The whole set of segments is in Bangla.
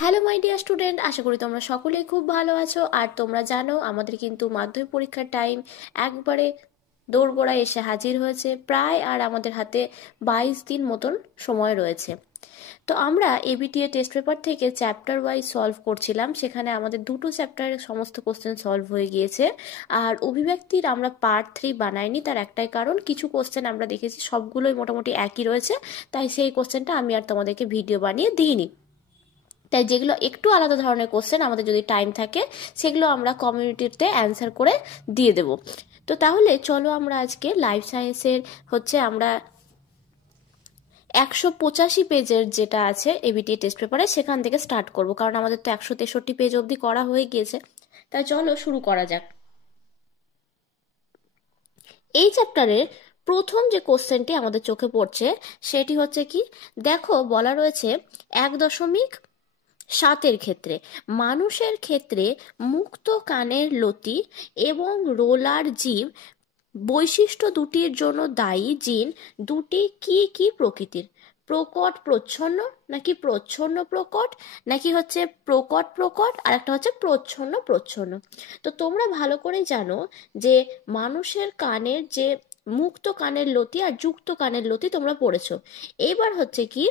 হ্যালো মাই ডিয়ার স্টুডেন্ট, আশা করি তোমরা সকলেই খুব ভালো আছো। আর তোমরা জানো আমাদের কিন্তু মাধ্যমিক পরীক্ষার টাইম একবারে দোরগোড়ায় এসে হাজির হয়েছে। প্রায় আর আমাদের হাতে 22 দিন মতন সময় রয়েছে। তো আমরা এবিটিএ টেস্ট পেপার থেকে চ্যাপ্টার ওয়াইজ সলভ করছিলাম। সেখানে আমাদের দুটো চ্যাপ্টারের সমস্ত কোশ্চেন সলভ হয়ে গিয়েছে। আর অভিব্যক্তির আমরা পার্ট 3 বানাইনি, তার একটাই কারণ, কিছু কোশ্চেন আমরা দেখেছি সবগুলোই মোটামুটি একই রয়েছে, তাই সেই কোশ্চেনটা আমি আর তোমাদেরকে ভিডিও বানিয়ে দিইনি। তাই যেগুলো একটু আলাদা ধরনের কোশ্চেন আমাদের যদি টাইম থাকে সেগুলো আমরা কমিউনিটিতে অ্যান্সার করে দিয়ে দেব। তো তাহলে চলো আমরা আজকে লাইফ সায়েন্সের আমরা 185 পেজের যেটা আছে এবিটিএ টেস্ট পেপারে সেখান থেকে স্টার্ট করব, কারণ আমাদের তো 163 পেজ অবধি করা হয়ে গিয়েছে। তাই চলো শুরু করা যাক। এই চ্যাপ্টারের প্রথম যে কোশ্চেনটি আমাদের চোখে পড়ছে সেটি হচ্ছে কি, দেখো বলা রয়েছে 1.7 ক্ষেত্রে মানুষের ক্ষেত্রে মুক্ত কানের লতি এবং রোলার জীব বৈশিষ্ট্য দুটির জন্য দায়ী জিন দুটি কি কি প্রকৃতির? প্রকট প্রচ্ছন্ন, নাকি প্রচ্ছন্ন প্রকট, নাকি প্রকট প্রকট, আর একটা হচ্ছে প্রচ্ছন্ন প্রচ্ছন্ন। তো তোমরা ভালো করে জানো যে মানুষের কানের যে মুক্ত কানের লতি আর যুক্ত কানের লতি তোমরা পড়েছো। এবার কি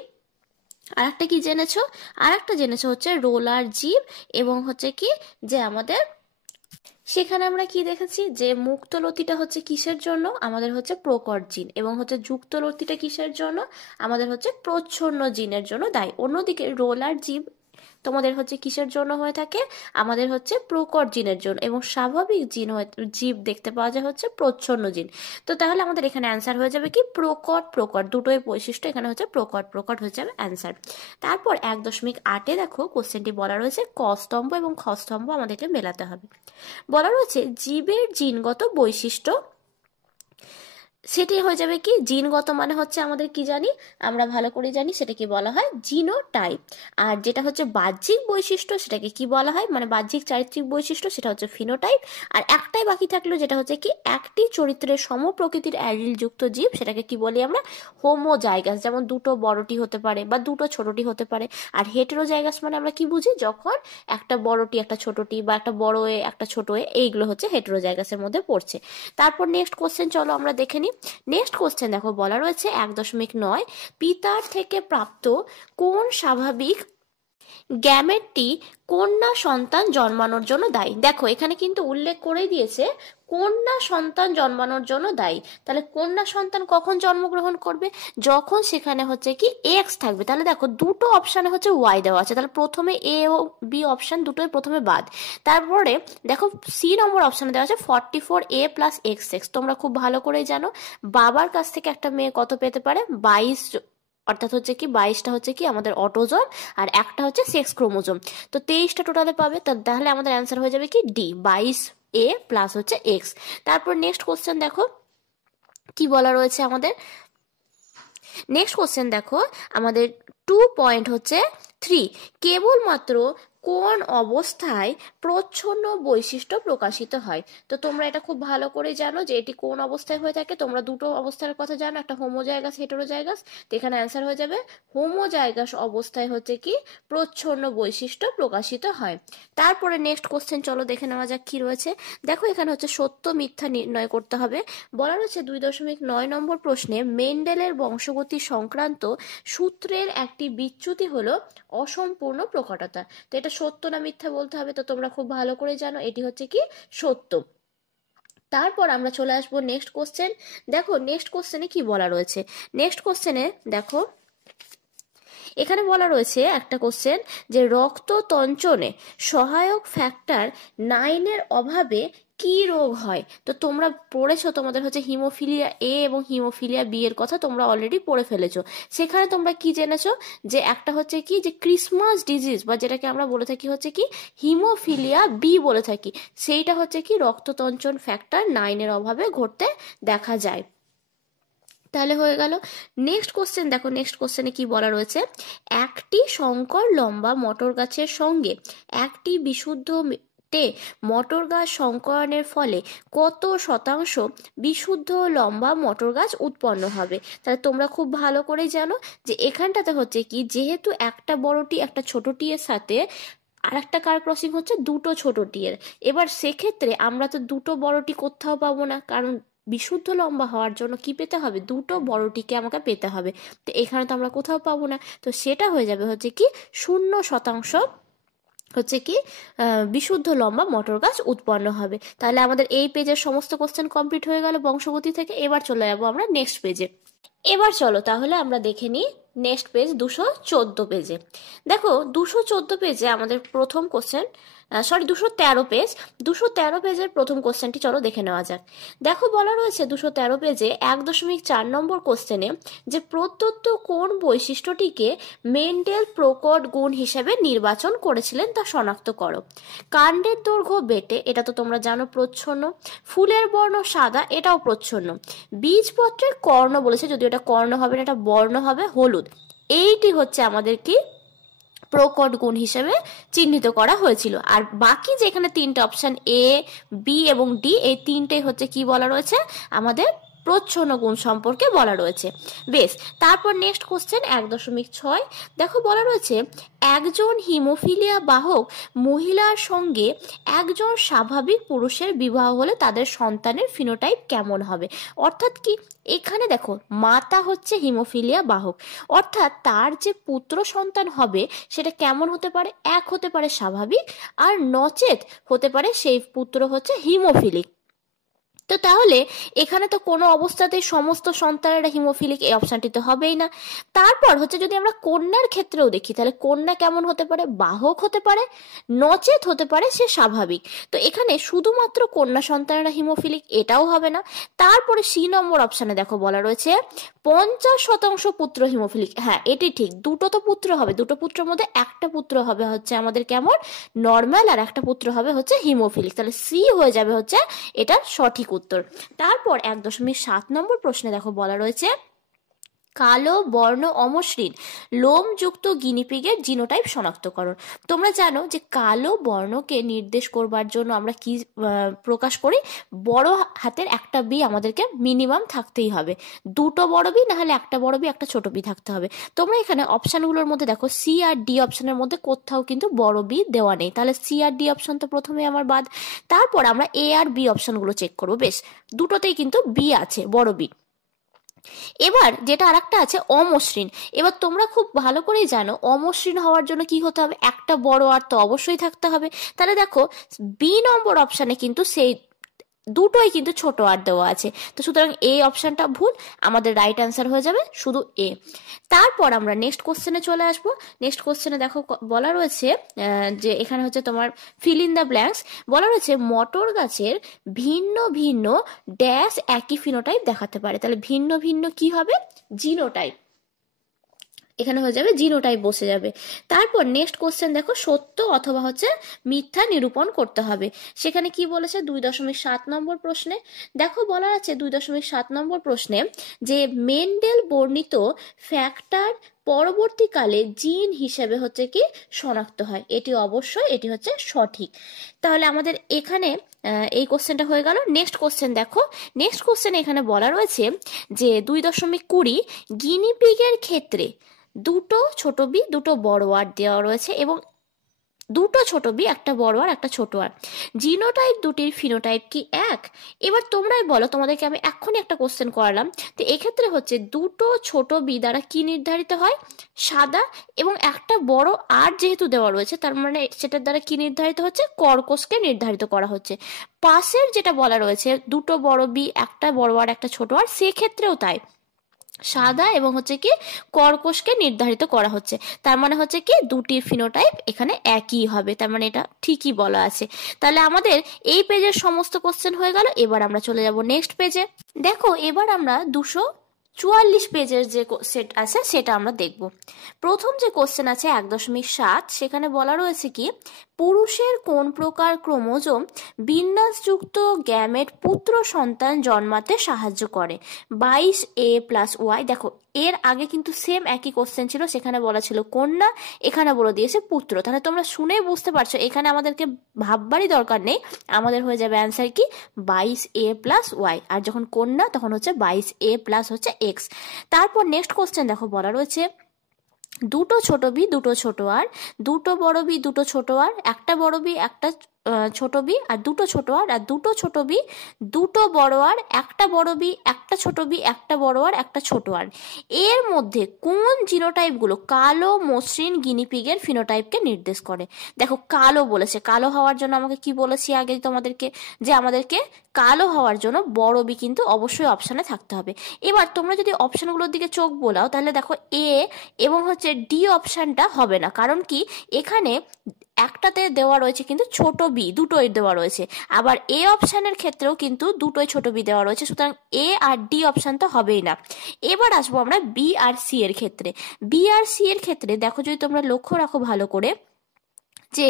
আরেকটা কি জেনেছো? আরেকটা জেনেছো রোলার জীব, এবং কি যে আমাদের সেখানে আমরা কি দেখেছি যে মুক্ত লতিটা কিসের জন্য? আমাদের প্রকট জিন, এবং যুক্ত লতিটা কিসের জন্য? আমাদের প্রচ্ছন্ন জিনের জন্য দায়ী। অন্যদিকে রোলার জীব তোমাদের কিসের জন্য হয়ে থাকে? আমাদের প্রকট জিনের জন্য, এবং স্বাভাবিক জীব দেখতে পাওয়া যায় প্রচ্ছন্ন জিন। তো তাহলে আমাদের এখানে অ্যান্সার হয়ে যাবে কি প্রকট প্রকট, দুটোই বৈশিষ্ট্য এখানে প্রকট প্রকট হয়ে যাবে অ্যান্সার। তারপর 1.8 দেখো কোশ্চেনটি বলা রয়েছে ক স্তম্ভ এবং খ স্তম্ভ আমাদেরকে মেলাতে হবে। বলা রয়েছে জীবের জিনগত বৈশিষ্ট্য, সেটি হয়ে যাবে কি জিনগত, মানে আমাদের কি জানি, আমরা ভালো করে জানি সেটাকে বলা হয় জিনোটাইপ। আর যেটা বাহ্যিক বৈশিষ্ট্য সেটাকে কি বলা হয়, মানে বাহ্যিক চারিত্রিক বৈশিষ্ট্য, সেটা ফিনোটাইপ। আর একটাই বাকি থাকলো যেটা কি একটি চরিত্রের সমপ্রকৃতির অ্যালিল যুক্ত জীব, সেটাকে কি বলি আমরা? হোমোজাইগাস। যেমন দুটো বড়টি হতে পারে বা দুটো ছোটটি হতে পারে। আর হেটেরোজাইগাস মানে আমরা কি বুঝি? যখন একটা বড়টি একটা ছোটটি, বা একটা বড় এ একটা ছোট এ, এইগুলো হেটেরোজাইগাসের মধ্যে পড়ছে। তারপর নেক্সট কোশ্চেন চলো আমরা দেখে নিই। নেক্সট কোশ্চেন দেখো বলা রয়েছে 1.9 পিতার থেকে প্রাপ্ত কোন স্বাভাবিক গ্যামেটটি কন্যা সন্তান জন্মানোর জন্য দায়ী? দেখো এখানে কিন্তু উল্লেখ করে দিয়েছে কন্যা সন্তান জন্মানোর জন্য দায়ী। তাহলে কন্যা সন্তান কখন জন্মগ্রহণ করবে? যখন সেখানে কি এক্স থাকবে। তাহলে দেখো দুটো অপশানে ওয়াই দেওয়া আছে, তাহলে প্রথমে এ ও বি অপশান দুটোই প্রথমে বাদ। তারপরে দেখো সি নম্বর অপশানে দেওয়া আছে 44a প্লাস এক্স এক্স। তোমরা খুব ভালো করেই জানো বাবার কাছ থেকে একটা মেয়ে কত পেতে পারে? 22, অর্থাৎ কি 22টা কি আমাদের অটোজোম, আর একটা সেক্স ক্রোমোজোম। তো 23টা টোটালে পাবে। তাহলে আমাদের অ্যান্সার হয়ে যাবে কি ডি, 22a প্লাস এক্স। তারপর নেক্সট কোশ্চেন দেখো কি বলা রয়েছে আমাদের। নেক্সট কোশ্চেন দেখো আমাদের 2.3 কেবলমাত্র কোন অবস্থায় প্রচ্ছন্ন বৈশিষ্ট্য প্রকাশিত হয়? তো তোমরা এটা খুব ভালো করে জানো যে এটি কোন অবস্থায় হয়ে থাকে। তোমরা দুটো অবস্থার কথা জানো, একটা হোমোজাইগাস হেটেরোজাইগাস। তো এখানে অ্যান্সার হয়ে যাবে হোমোজাইগাস অবস্থায় কি প্রচ্ছন্ন বৈশিষ্ট্য প্রকাশিত হয়। তারপরে নেক্সট কোশ্চেন চলো দেখে নেওয়া যাক কি রয়েছে। দেখো এখানে সত্য মিথ্যা নির্ণয় করতে হবে। বলা রয়েছে 2.9 নম্বর প্রশ্নে মেন্ডেলের বংশগতি সংক্রান্ত সূত্রের একটি বিচ্যুতি হলো অসম্পূর্ণ প্রকটতা। তো এটা সত্য না মিথ্যা বলতে হবে। তো তোমরা খুব ভালো করে জানো এটি কি সত্য। তারপর আমরা চলে আসবো নেক্সট কোশ্চেন। দেখো নেক্সট কোশ্চেনে কি বলা রয়েছে। নেক্সট কোশ্চেনে দেখো এখানে বলা রয়েছে একটা কোশ্চেন যে রক্ত তঞ্চনে সহায়ক ফ্যাক্টর 9 অভাবে কি রোগ হয়? তো তোমরা পড়েছো, তোমাদের হিমোফিলিয়া এ এবং হিমোফিলিয়া বি এর কথা তোমরা অলরেডি পড়ে ফেলেছো। সেখানে তোমরা কি জেনেছো যে একটা কি যে ক্রিসমাস ডিজিজ, বা যেটাকে আমরা বলে থাকি কি হিমোফিলিয়া বি বলে থাকি, সেইটা কি রক্ততঞ্চন ফ্যাক্টর 9 অভাবে ঘটতে দেখা যায়। তাহলে হয়ে গেল। নেক্সট কোশ্চেন দেখো, নেক্সট কোশ্চেনে কি বলা রয়েছে, একটি শঙ্কর লম্বা মটর গাছের সঙ্গে একটি বিশুদ্ধ মটর গাছ সংকরণের ফলে কত শতাংশ বিশুদ্ধ লম্বা মটর গাছ উৎপন্ন হবে? তাহলে তোমরা খুব ভালো করেই জানো যে এখানটাতে হচ্ছে কি, যেহেতু একটা বড় টি একটা ছোট টি এর সাথে আর একটা কার ক্রসিং হচ্ছে দুটো ছোট টি এর, এবার সেক্ষেত্রে আমরা তো দুটো বড় টি কোথাও পাবো না, কারণ বিশুদ্ধ লম্বা হওয়ার জন্য কি পেতে হবে, দুটো বড় টিকে আমাকে পেতে হবে। তো এখানে তো আমরা কোথাও পাবো না, তো সেটা হয়ে যাবে হচ্ছে কি 0% হচ্ছে কি বিশুদ্ধ লম্বা মটর গাছ উৎপন্ন হবে। তাহলে আমাদের এই পেজের সমস্ত কোশ্চেন কমপ্লিট হয়ে গেল বংশগতি থেকে। এবার চলে যাবো আমরা নেক্সট পেজে। এবার চলো তাহলে আমরা দেখে নিই নেক্সট পেজ 214 পেজে। দেখো 214 পেজে আমাদের প্রথম কোশ্চেন, 213 পেজ, 213 পেজের প্রথম কোশ্চেনটি চলো দেখে নেওয়া যাক। দেখো বলা রয়েছে 213 পেজে 1.4 নম্বর কোশ্চেনে যে প্রদত্ত কোন বৈশিষ্ট্যটিকে মেন্ডেল প্রকট গুণ হিসেবে নির্বাচন করেছিলেন তা শনাক্ত করো। কাণ্ডের দৈর্ঘ্য বেটে, এটা তো তোমরা জানো প্রচ্ছন্ন। ফুলের বর্ণ সাদা, এটাও প্রচ্ছন্ন। বীজপত্রের কর্ণ বলেছে, যদিও এটা কর্ণ হবে না, এটা বর্ণ হবে হলুদ। এইটি হচ্ছে আমাদের কি প্রকট গুণ হিসেবে চিহ্নিত করা হয়েছিল। আর বাকি যেখানে তিনটে অপশন এ, বি এবং ডি, এই তিনটেই হচ্ছে কি বলা রয়েছে, আমাদের প্রচ্ছন্ন গুণ সম্পর্কে বলা রয়েছে। বেশ, তারপর নেক্সট কোশ্চেন 1.6। দেখো বলা রয়েছে একজন হিমোফিলিয়া বাহক মহিলার সঙ্গে একজন স্বাভাবিক পুরুষের বিবাহ হলে তাদের সন্তানের ফিনোটাইপ কেমন হবে। অর্থাৎ কি, এখানে দেখো মাতা হচ্ছে হিমোফিলিয়া বাহক, অর্থাৎ তার যে পুত্র সন্তান হবে সেটা কেমন হতে পারে, এক হতে পারে স্বাভাবিক, আর নচেত হতে পারে সেই পুত্র হচ্ছে হিমোফিলিক। তো তাহলে এখানে তো কোনো অবস্থাতেই সমস্ত সন্তানেরা হিমোফিলিক, এই অপশনটি তো হবেই না। তারপর হচ্ছে যদি আমরা কন্যার ক্ষেত্রেও দেখি, তাহলে কন্যা কেমন হতে পারে, বাহক হতে পারে, নচেত হতে পারে সে স্বাভাবিক। তো এখানে শুধুমাত্র কন্যা সন্তানেরা হিমোফিলিক, এটাও হবে না। তারপরে সি নম্বর অপশানে দেখো বলা রয়েছে 50% পুত্র হিমোফিলিক। হ্যাঁ, এটি ঠিক, দুটো তো পুত্র হবে, দুটো পুত্রের মধ্যে একটা পুত্র হবে হচ্ছে আমাদের কেমন, নর্মাল, আর একটা পুত্র হবে হচ্ছে হিমোফিলিক। তাহলে সি হয়ে যাবে হচ্ছে এটা সঠিক উত্তর। তারপর 1.7 নম্বর প্রশ্নে দেখো বলা রয়েছে কালো বর্ণ অমসৃণ লোমযুক্ত গিনিপিগের জিনোটাইপ শনাক্তকরণ। তোমরা জানো যে কালো বর্ণকে নির্দেশ করবার জন্য আমরা কি প্রকাশ করি, বড় হাতের একটা বি আমাদেরকে মিনিমাম থাকতেই হবে, দুটো বড় বি, না হলে একটা বড় বি একটা ছোট বি থাকতে হবে। তোমরা এখানে অপশানগুলোর মধ্যে দেখো সি আর ডি অপশানের মধ্যে কোথাও কিন্তু বড় বি দেওয়া নেই, তাহলে সি আর ডি অপশান তো প্রথমে আমার বাদ। তারপর আমরা এ আর বি অপশানগুলো চেক করবো। বেশ, দুটোতেই কিন্তু বি আছে, বড় বি। এবার যেটা আরেকটা আছে অমসৃণ। এবার তোমরা খুব ভালো করেই জানো অমসৃণ হওয়ার জন্য কি হতে হবে, একটা বড় আর তো অবশ্যই থাকতে হবে। তাহলে দেখো বি নম্বর অপশানে কিন্তু সেই দুটোই কিন্তু ছোট আর দেওয়া আছে, তো সুতরাং এই অপশনটা ভুল, আমাদের রাইট অ্যান্সার হয়ে যাবে শুধু এ। তারপর আমরা নেক্সট কোশ্চেনে চলে আসবো। নেক্সট কোশ্চেনে দেখো বলা রয়েছে যে এখানে হচ্ছে তোমার ফিল ইন দ্য ব্ল্যাঙ্কস। বলা রয়েছে মটর গাছের ভিন্ন ভিন্ন ড্যাশ একই ফিনোটাইপ দেখাতে পারে। তাহলে ভিন্ন ভিন্ন কি হবে, জিনোটাইপ, এখানে হয়ে যাবে জিনোটাইপ বসে যাবে। তারপর নেক্সট কোশ্চেন দেখো সত্য অথবা হচ্ছে মিথ্যা নিরূপণ করতে হবে। সেখানে কি বলেছে 2.7 নম্বর প্রশ্নে, দেখো বলা আছে 2.7 নম্বর প্রশ্নে যে মেন্ডেল বর্ণিত ফ্যাক্টর পরবর্তীকালে জিন হিসেবে হচ্ছে কি শনাক্ত হয়। এটি অবশ্যই, এটি হচ্ছে সঠিক। তাহলে আমাদের এখানে এই কোশ্চেনটা হয়ে গেল। নেক্সট কোশ্চেন দেখো, নেক্সট কোশ্চেন এখানে বলা রয়েছে যে 2.20 গিনিপিগের ক্ষেত্রে দুটো ছোট বি দুটো বড় আর দেওয়া রয়েছে এবং দুটো ছোট বি একটা বড় আর একটা ছোট আর। জিনোটাইপ দুটির ফিনোটাইপ কি এক? এবার তোমরাই বলো, তোমাদেরকে আমি এক্ষুনি একটা কোশ্চেন করালাম। তো এক্ষেত্রে হচ্ছে দুটো ছোট বি দ্বারা কি নির্ধারিত হয়, সাদা, এবং একটা বড় আর যেহেতু দেওয়া রয়েছে তার মানে সেটার দ্বারা কি নির্ধারিত হচ্ছে, কর্কশকে নির্ধারিত করা হচ্ছে। পাশের যেটা বলা রয়েছে দুটো বড় বি একটা বড় আর একটা ছোট আর, সেক্ষেত্রেও তাই, সাদা এবং হচ্ছে কি কর্কশকে নির্ধারিত করা হচ্ছে। তার মানে হচ্ছে কি দুটির ফিনোটাইপ এখানে একই হবে, তার মানে এটা ঠিকই বলা আছে। তাহলে আমাদের এই পেজের সমস্ত কোশ্চেন হয়ে গেল। এবার আমরা চলে যাব নেক্সট পেজে। দেখো এবার আমরা 44 পেজের যে সেট আছে সেটা আমরা দেখব। প্রথম যে কোশ্চেন আছে 1.7, সেখানে বলা রয়েছে কি, পুরুষের কোন প্রকার ক্রোমোজোম বিন্যাসযুক্ত গ্যামেট পুত্র সন্তান জন্মাতে সাহায্য করে? 22A+Y। দেখো এর আগে কিন্তু সেম একই কোশ্চেন ছিল, সেখানে বলা ছিল কন্যা, এখানে বলে দিয়েছে পুত্র। তাহলে তোমরা শুনেই বুঝতে পারছো এখানে আমাদেরকে ভাববারই দরকার নেই, আমাদের হয়ে যাবে অ্যান্সার কি 22A+Y। আর যখন কন্যা তখন হচ্ছে 22A+ হচ্ছে X। তারপর নেক্সট কোশ্চেন দেখো বলা রয়েছে, দুটো ছোট বি দুটো ছোট আর, দুটো বড় বি দুটো ছোট আর, একটা বড় বি একটা ছোট বি, আর দুটো ছোট আর দুটো ছোট বি, দুটো বড় আর, একটা বড় বি একটা ছোট বি, একটা বড় আর একটা ছোট আর, এর মধ্যে কোন জিনোটাইপগুলো কালো মসৃণ গিনিপিগের ফিনোটাইপকে নির্দেশ করে? দেখো কালো বলেছে, কালো হওয়ার জন্য আমাকে কি বলেছি আগে তোমাদেরকে, যে আমাদেরকে কালো হওয়ার জন্য বড় বি কিন্তু অবশ্যই অপশানে থাকতে হবে। এবার তোমরা যদি অপশানগুলোর দিকে চোখ বোলাও তাহলে দেখো এ এবং হচ্ছে ডি অপশানটা হবে না, কারণ কি এখানে একটাতে দেওয়া রয়েছে কিন্তু ছোট বি, দুটোই দেওয়া রয়েছে, আবার এ অপশানের ক্ষেত্রেও কিন্তু দুটোই ছোট বি দেওয়া রয়েছে, সুতরাং এ আর ডি অপশান তো হবেই না। এবার আসবো আমরা বি আর সি এর ক্ষেত্রে। বি আর সি এর ক্ষেত্রে দেখো যদি তোমরা লক্ষ্য রাখো ভালো করে, যে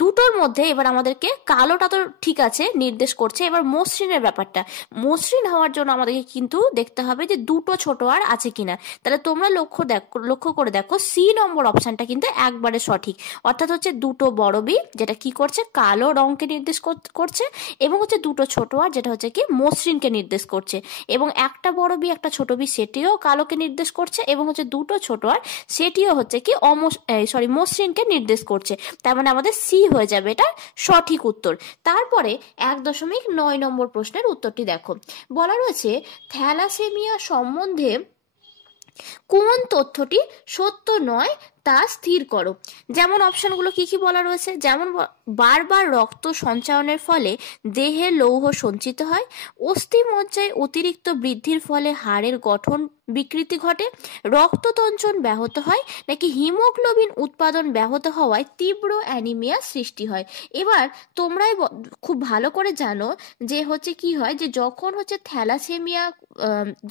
দুটোর মধ্যে এবার আমাদেরকে কালোটা তো ঠিক আছে নির্দেশ করছে, এবার মসৃণের ব্যাপারটা, মসৃণ হওয়ার জন্য আমাদেরকে কিন্তু দেখতে হবে যে দুটো ছোট আর আছে কিনা। তাহলে তোমরা লক্ষ্য করে দেখো সি নম্বর অপশানটা কিন্তু একবারে সঠিক, অর্থাৎ হচ্ছে দুটো বড় বি যেটা কি করছে কালো রঙকে নির্দেশ করছে, এবং হচ্ছে দুটো ছোট আর যেটা হচ্ছে কি মসৃণকে নির্দেশ করছে, এবং একটা বড় বি একটা ছোট বি সেটিও কালোকে নির্দেশ করছে, এবং হচ্ছে দুটো ছোট আর সেটিও হচ্ছে কি মসৃণকে নির্দেশ করছে। তার মানে আমাদের সি হয়ে যাবে এটা সঠিক উত্তর। তারপরে 1.9 নম্বর প্রশ্নের উত্তরটি দেখো, বলা রয়েছে থ্যালাসেমিয়া সম্বন্ধে কোন তথ্যটি সত্য নয় তা স্থির করো। যেমন অপশনগুলো কি কি বলা রয়েছে, যেমন বারবার রক্ত সঞ্চালনের ফলে দেহে লৌহ সঞ্চিত হয়, অস্থি মজ্জায় অতিরিক্ত বৃদ্ধির ফলে হাড়ের গঠন বিকৃতি ঘটে, রক্ততঞ্চন ব্যাহত হয়, নাকি হিমোগ্লোবিন উৎপাদন ব্যাহত হওয়ায় তীব্র অ্যানিমিয়া সৃষ্টি হয়। এবার তোমরাই খুব ভালো করে জানো যে হচ্ছে কি হয়, যে যখন হচ্ছে থ্যালাসেমিয়া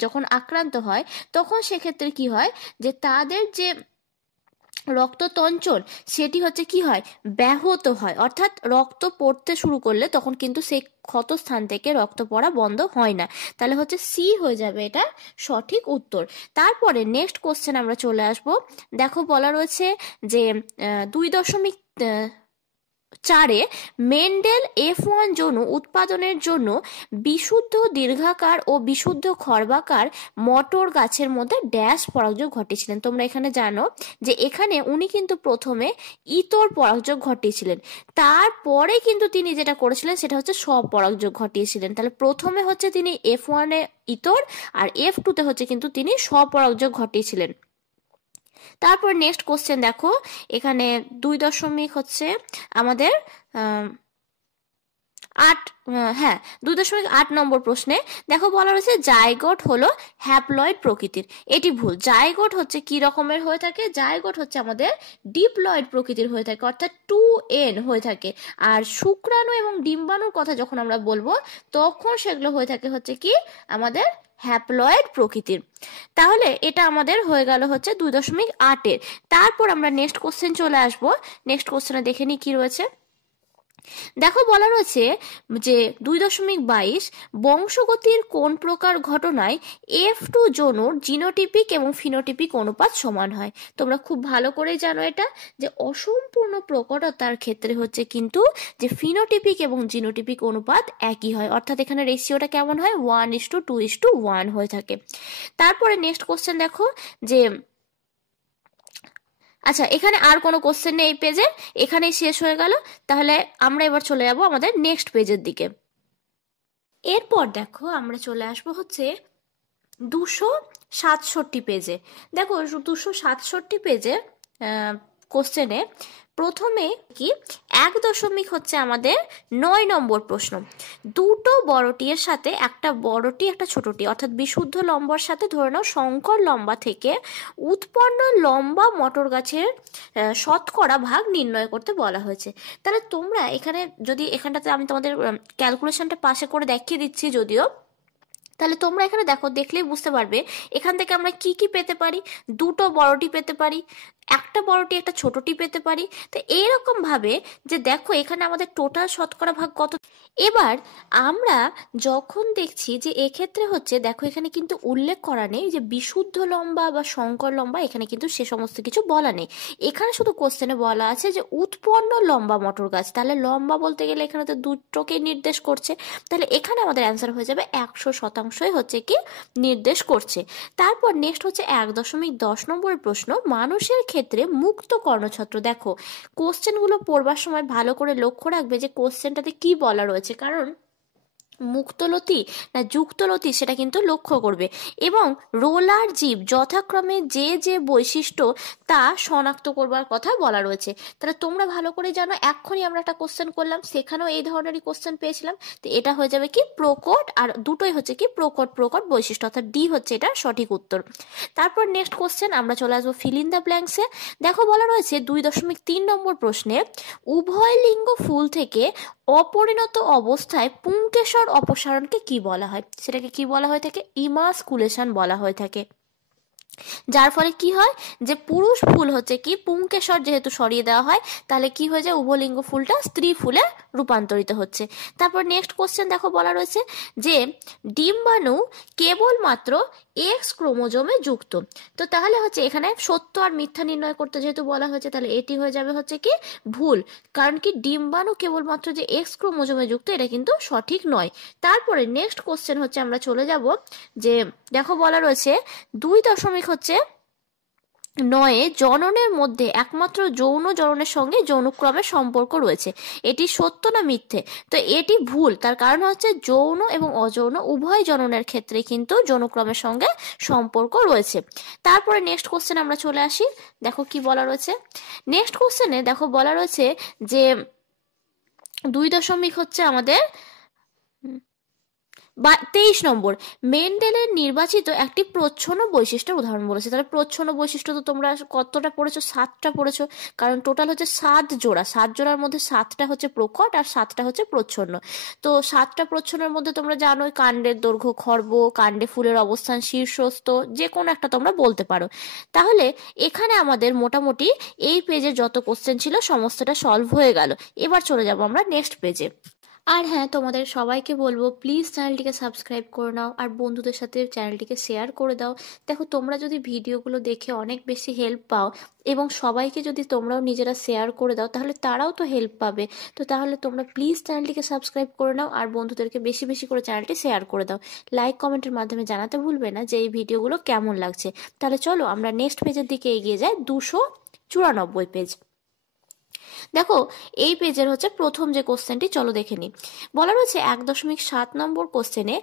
যখন আক্রান্ত হয় তখন সেক্ষেত্রে কি হয়, যে তাদের যে রক্ততঞ্চন সেটি হচ্ছে কি হয় ব্যাহত হয়, অর্থাৎ রক্ত পড়তে শুরু করলে তখন কিন্তু সেই ক্ষত স্থান থেকে রক্ত পড়া বন্ধ হয় না। তাহলে হচ্ছে সি হয়ে যাবে এটা সঠিক উত্তর। তারপরে নেক্সট কোশ্চেন আমরা চলে আসব। দেখো বলা রয়েছে যে 2.4 মেন্ডেল F1 যৌন উৎপাদনের জন্য বিশুদ্ধ দীর্ঘাকার ও বিশুদ্ধ খর্বাকার মটর গাছের মধ্যে ড্যাশ পরাগযোগ ঘটিয়েছিলেন। তোমরা এখানে জানো যে এখানে উনি কিন্তু প্রথমে ইতর পরাগযোগ ঘটিয়েছিলেন, তারপরে কিন্তু তিনি যেটা করেছিলেন সেটা হচ্ছে স্বপরাগযোগ ঘটিয়েছিলেন। তাহলে প্রথমে হচ্ছে তিনি F1-এ ইতর আর F2-তে হচ্ছে কিন্তু তিনি স্বপরাগযোগ ঘটিয়েছিলেন। তারপর নেক্সট কোশ্চেন দেখো, এখানে 2 হচ্ছে আমাদের 2.8 নম্বর প্রশ্নে দেখো বলা রয়েছে জাইগোট হলো হ্যাপ্লয়েড প্রকৃতির। এটি ভুল, জাইগোট হচ্ছে কি রকমের হয়ে থাকে, জাইগোট হচ্ছে আমাদের ডিপ্লয়েড প্রকৃতির হয়ে থাকে, অর্থাৎ 2n হয়ে থাকে। আর শুক্রাণু এবং ডিম্বাণুর কথা যখন আমরা বলবো তখন সেগুলো হয়ে থাকে হচ্ছে কি আমাদের হ্যাপ্লয়েড প্রকৃতির। তাহলে এটা আমাদের হয়ে গেল হচ্ছে 2.8-এর। তারপর আমরা নেক্সট কোশ্চেন চলে আসবো। নেক্সট কোশ্চেনে দেখে নি কি রয়েছে। দেখো বলা রয়েছে যে 2.22 বংশগতির কোন প্রকার ঘটনায় F2 যৌনর জিনোটিপিক এবং ফিনোটিপিক অনুপাত সমান হয়। তোমরা খুব ভালো করেই জানো এটা, যে অসম্পূর্ণ প্রকটতার ক্ষেত্রে হচ্ছে কিন্তু যে ফিনোটিপিক এবং জিনোটিপিক অনুপাত একই হয়, অর্থাৎ এখানে রেশিওটা কেমন হয় 1:2:1 হয়ে থাকে। তারপরে নেক্সট কোশ্চেন দেখো যে আচ্ছা এখানে আর কোনো কোশ্চেন নেই এই পেজে, এখানেই শেষ হয়ে গেল। তাহলে আমরা এবার চলে যাব আমাদের নেক্সট পেজের দিকে। এরপর দেখো আমরা চলে আসবো হচ্ছে 267 পেজে। দেখো 267 পেজে কোশ্চেনে প্রথমে কি 1 হচ্ছে আমাদের 9 নম্বর প্রশ্ন, দুটো বড়টি এর সাথে একটা বড়টি একটা ছোটটি অর্থাৎ বিশুদ্ধ লম্বার সাথে ধরে নাও সংকর লম্বা থেকে উৎপন্ন লম্বা মটর গাছের শতকরা ভাগ নির্ণয় করতে বলা হয়েছে। তাহলে তোমরা এখানে যদি এখানটাতে আমি তোমাদের ক্যালকুলেশনটা পাশে করে দেখিয়ে দিচ্ছি যদিও, তাহলে তোমরা এখানে দেখো, দেখলেই বুঝতে পারবে এখান থেকে আমরা কি কি পেতে পারি। দুটো বড়টি পেতে পারি, একটা বড়টি একটা ছোটটি পেতে পারি। তো এইরকম ভাবে যে দেখো এখানে আমাদের টোটাল শতকরা ভাগ কত। এবার আমরা যখন দেখছি যে এক্ষেত্রে হচ্ছে, দেখো এখানে কিন্তু উল্লেখ করা নেই যে বিশুদ্ধ লম্বা বা সংকর লম্বা, এখানে কিন্তু সে সমস্ত কিছু বলা নেই। এখানে শুধু কোশ্চেনে বলা আছে যে উৎপন্ন লম্বা মটর গাছ। তাহলে লম্বা বলতে গেলে এখানে তো দুটোকে নির্দেশ করছে। তাহলে এখানে আমাদের অ্যান্সার হয়ে যাবে 100%ই হচ্ছে কি নির্দেশ করছে। তারপর নেক্সট হচ্ছে 1.10 নম্বরের প্রশ্ন, মানুষের ক্ষেত্রে মুক্ত কর্ণছত্র। দেখো কোশ্চেনগুলো পড়বার সময় ভালো করে লক্ষ্য রাখবে যে কোশ্চেনটাতে কি বলা রয়েছে, কারণ মুক্তলতি না যুক্তলতি সেটা কিন্তু লক্ষ্য করবে। এবং রোলার জীব যথাক্রমে যে যে বৈশিষ্ট্য তা শনাক্ত করবার কথা বলা রয়েছে। তাহলে তোমরা ভালো করে জানো, এক্ষুনি আমরা একটা কোশ্চেন করলাম, সেখানেও এই ধরনেরই কোশ্চেন পেয়েছিলাম। তো এটা হয়ে যাবে কি প্রকট, আর দুটোই হচ্ছে কি প্রকট প্রকট বৈশিষ্ট্য, অর্থাৎ ডি হচ্ছে এটা সঠিক উত্তর। তারপর নেক্সট কোশ্চেন আমরা চলে আসবো ফিল ইন দ্য ব্ল্যাঙ্কসে। দেখো বলা রয়েছে 2.3 নম্বর প্রশ্নে, উভয় লিঙ্গ ফুল থেকে অপরিণত অবস্থায় পুংকেশর অপসারণকে কি বলা হয়? সেটাকে কি বলা হয়ে থাকে? ইমাস্কুলেশন বলা হয়ে থাকে। যার ফলে কি হয় যে পুরুষ ফুল হচ্ছে কি পুংকেশর যেহেতু সরিয়ে দেওয়া হয়, তাহলে কি হয়ে যায় উভলিঙ্গ ফুলটা স্ত্রী ফুলে রূপান্তরিত হচ্ছে। তারপর নেক্সট কোশ্চেন দেখো বলা রয়েছে যে ডিম্বাণু কেবলমাত্র এক্স ক্রোমোজোমে যুক্ত। তো তাহলে হচ্ছে এখানে সত্য আর মিথ্যা নির্ণয় করতে যেহেতু বলা হয়েছে, তাহলে এটি হয়ে যাবে হচ্ছে কি ভুল, কারণ কি ডিম্বাণু কেবলমাত্র যে এক্স ক্রোমোজোমে যুক্ত এটা কিন্তু সঠিক নয়। তারপরে নেক্সট কোশ্চেন হচ্ছে আমরা চলে যাব যে দেখো বলা রয়েছে 2.9 জননের মধ্যে একমাত্র যৌন জননের সঙ্গে যৌনক্রমের সম্পর্ক রয়েছে, এটি সত্য না মিথ্যে? তো এটি ভুল, তার কারণ হচ্ছে যৌন এবং অযৌন উভয় জননের ক্ষেত্রে কিন্তু যৌনক্রমের সঙ্গে সম্পর্ক রয়েছে। তারপরে নেক্সট কোশ্চেন আমরা চলে আসি, দেখো কি বলা রয়েছে। নেক্সট কোশ্চেনে দেখো বলা রয়েছে যে 2 হচ্ছে আমাদের 23 নম্বর, মেন্ডেলের নির্বাচিত একটি প্রচ্ছন্ন বৈশিষ্ট্যের উদাহরণ বলেছে। তাহলে প্রচ্ছন্ন বৈশিষ্ট্য তো তোমরা কতটা পড়েছো? 7টা পড়েছো, কারণ টোটাল হচ্ছে 7 জোড়া। 7 জোড়ার মধ্যে 7টা হচ্ছে প্রকট আর 7টা হচ্ছে প্রচ্ছন্ন। তো 7টা প্রচ্ছন্নের মধ্যে তোমরা জানোই কাণ্ডের দৈর্ঘ্য খর্ব, কাণ্ডে ফুলের অবস্থান শীর্ষস্থ, যে কোনো একটা তোমরা বলতে পারো। তাহলে এখানে আমাদের মোটামুটি এই পেজে যত কোশ্চেন ছিল সমস্তটা সলভ হয়ে গেল। এবার চলে যাব আমরা নেক্সট পেজে। আর হ্যাঁ, তোমাদের সবাইকে বলবো প্লিজ চ্যানেলটিকে সাবস্ক্রাইব করে নাও আর বন্ধুদের সাথে চ্যানেলটিকে শেয়ার করে দাও। দেখো তোমরা যদি ভিডিওগুলো দেখে অনেক বেশি হেল্প পাও এবং সবাইকে যদি তোমরাও নিজেরা শেয়ার করে দাও, তাহলে তারাও তো হেল্প পাবে। তো তাহলে তোমরা প্লিজ চ্যানেলটিকে সাবস্ক্রাইব করে নাও আর বন্ধুদেরকে বেশি বেশি করে চ্যানেলটি শেয়ার করে দাও। লাইক কমেন্টের মাধ্যমে জানাতে ভুলবে না যে এই ভিডিওগুলো কেমন লাগছে। তাহলে চলো আমরা নেক্সট পেজের দিকে এগিয়ে যাই, 294 পেজ। দেখো এই পেজের হচ্ছে প্রথম যে কোশ্চেনটি, চলো দেখে নিই। বলা রয়েছে 1.7 নম্বর কোশ্চেনে,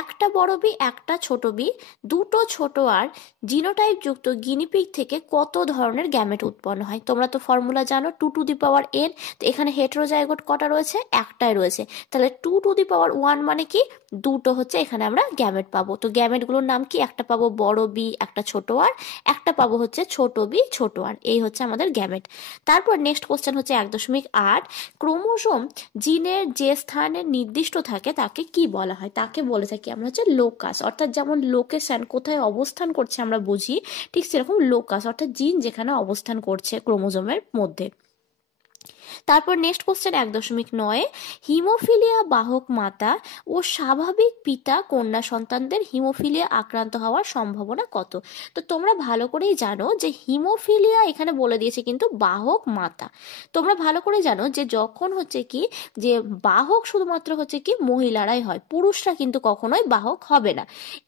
একটা বড় বি একটা ছোট বি দুটো ছোট আর জিনোটাইপ যুক্ত গিনিপিগ থেকে কত ধরনের গ্যামেট উৎপন্ন হয়? তোমরা তো ফর্মুলা জানো 2n। তো এখানে হেটেরোজাইগোট কটা রয়েছে? একটাই রয়েছে। তাহলে 2n মানে কি? দুটো হচ্ছে এখানে আমরা গ্যামেট পাবো। তো গ্যামেটগুলোর নাম কি? একটা পাবো বড় বি একটা ছোট আর, একটা পাবো হচ্ছে ছোট বি ছোট আর। এই হচ্ছে আমাদের গ্যামেট। তারপর নেক্সট কোশ্চেন হচ্ছে 1.8, ক্রোমোসোম জিনের যে স্থানে নির্দিষ্ট থাকে তাকে কি বলা হয়? তাকে বলে থাকি আমরা হচ্ছে লোকাস, অর্থাৎ যেমন লোকেশন কোথায় অবস্থান করছে আমরা বুঝি, ঠিক সেরকম লোকাস অর্থাৎ জিন যেখানে অবস্থান করছে ক্রোমোসোমের মধ্যে। তারপর নেক্সট কোশ্চেন 1.9, হিমোফিলিয়া বাহক মাতা ও স্বাভাবিক পিতা কন্যা সন্তানদের হিমোফিলিয়া আক্রান্ত হওয়ার সম্ভাবনা কত? তো তোমরা ভালো করেই জানো যে হিমোফিলিয়া এখানে বলে দিয়েছে কিন্তু বাহক মাতা। তোমরা ভালো করে জানো যে যখন হচ্ছে কি যে বাহক শুধুমাত্র হচ্ছে কি মহিলারাই হয়, পুরুষরা কিন্তু কখনোই বাহক হবে না।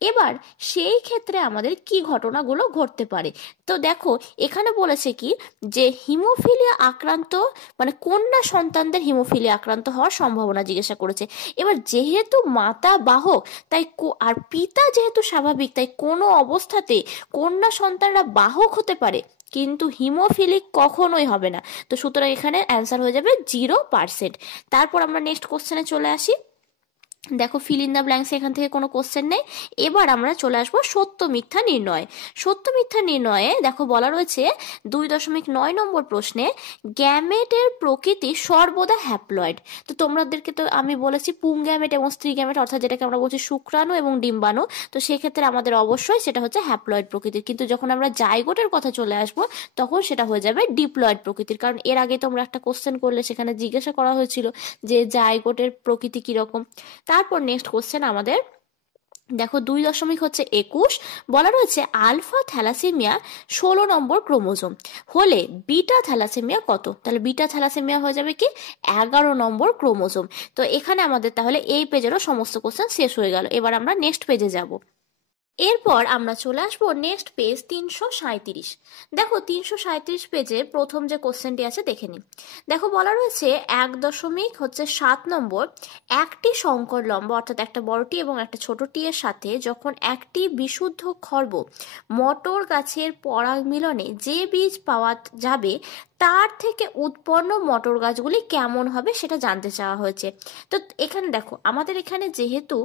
এবার সেই ক্ষেত্রে আমাদের কি ঘটনাগুলো ঘটতে পারে? তো দেখো এখানে বলেছে কি যে হিমোফিলিয়া আক্রান্ত মানে কন্যা সন্তানদের হিমোফিলিয়া আক্রান্ত হওয়ার সম্ভাবনা জিজ্ঞাসা করেছে। এবার যেহেতু মাতা বাহক তাই আর পিতা যেহেতু স্বাভাবিক, তাই কোনো অবস্থাতে কন্যা সন্তানরা বাহক হতে পারে কিন্তু হিমোফিলিক কখনোই হবে না। তো সুতরাং এখানে অ্যান্সার হয়ে যাবে 0%। তারপর আমরা নেক্সট কোশ্চেনে চলে আসি। দেখো ফিল ইন দ্য ব্ল্যাঙ্কস, এখান থেকে কোনো কোশ্চেন নেই। এবার আমরা চলে আসবো সত্য মিথ্যা নির্ণয়। সত্য মিথ্যা নির্ণয়ে দেখো বলা রয়েছে 2.9 নম্বর প্রশ্নে, গ্যামেটের প্রকৃতি সর্বদা হ্যাপ্লয়েড। তো তোমাদেরকে তো আমি বলেছি পুংগ্যামেট এবং স্ত্রী গ্যামেট, অর্থাৎ যেটাকে আমরা বলছি শুক্রাণু এবং ডিম্বাণু, তো সেক্ষেত্রে আমাদের অবশ্যই সেটা হচ্ছে হ্যাপ্লয়েড প্রকৃতির। কিন্তু যখন আমরা জাইগোটের কথা চলে আসবো তখন সেটা হয়ে যাবে ডিপ্লয়েড প্রকৃতির। কারণ এর আগে তোমরা একটা কোশ্চেন করলে সেখানে জিজ্ঞাসা করা হয়েছিল যে জাইগোটের প্রকৃতি কিরকম। তারপর নেক্সট কোশ্চেন আমাদের দেখো 2.21 বলা রয়েছে আলফা থ্যালাসেমিয়া 16 নম্বর ক্রোমোজোম হলে বিটা থ্যালাসেমিয়া কত? তাহলে বিটা থ্যালাসেমিয়া হয়ে যাবে কি 11 নম্বর ক্রোমোজোম। তো এখানে আমাদের তাহলে এই পেজেরও সমস্ত কোশ্চেন শেষ হয়ে গেল। এবার আমরা নেক্সট পেজে যাব। এরপর আমরা চলে আসবো নেক্সট পেজ 337। দেখো 337 পেজে প্রথম যে কোশ্চেনটি আছে দেখে নিই। দেখো বলা রয়েছে 1.7 নম্বর, একটি সংকর লম্বা অর্থাৎ একটা বড়টি এবং একটা ছোটটি এর সাথে যখন একটি বিশুদ্ধ খর্ব মটর গাছের পরাগ মিলনে যে বীজ পাওয়া যাবে তার থেকে উৎপন্ন মটর গাছগুলি কেমন হবে সেটা জানতে চাওয়া হয়েছে। তো এখানে দেখো আমাদের এখানে যেহেতু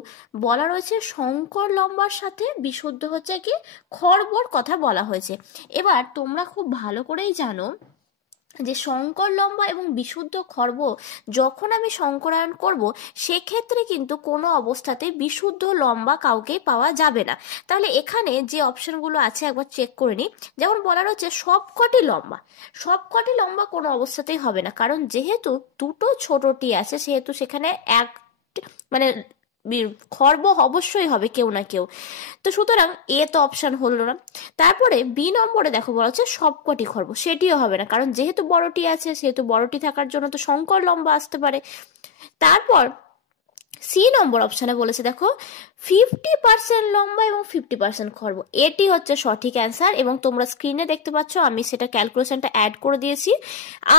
বলা রয়েছে সংকর লম্বার সাথে বিশুদ্ধ হচ্ছে কি খর্বর কথা বলা হয়েছে। এবার তোমরা খুব ভালো করেই জানো যে সংকর লম্বা এবং বিশুদ্ধ খর্ব যখন আমি সংকরায়ন করব সেক্ষেত্রে কিন্তু কোনো অবস্থাতে বিশুদ্ধ লম্বা কাউকেই পাওয়া যাবে না। তাহলে এখানে যে অপশনগুলো আছে একবার চেক করে নিই। যেমন বলা রয়েছে সবকটি লম্বা কোনো অবস্থাতেই হবে না, কারণ যেহেতু দুটো ছোটটি আছে সেহেতু সেখানে এক মানে খর্ব অবশ্যই হবে কেউ না কেউ, তো সুতরাং এ তো অপশন হলো না। তারপরে বি নম্বরে দেখো বলা হচ্ছে সবকটি খর্ব, সেটিও হবে না, কারণ যেহেতু বড়টি আছে সেহেতু বড়টি থাকার জন্য তো সংকর লম্বা আসতে পারে। তারপর সি নম্বর অপশানে বলেছে দেখো 50% লম্বা এবং 50% খর্ব, এটি হচ্ছে সঠিক অ্যান্সার এবং তোমরা স্ক্রিনে দেখতে পাচ্ছ আমি সেটা ক্যালকুলেশনটা অ্যাড করে দিয়েছি।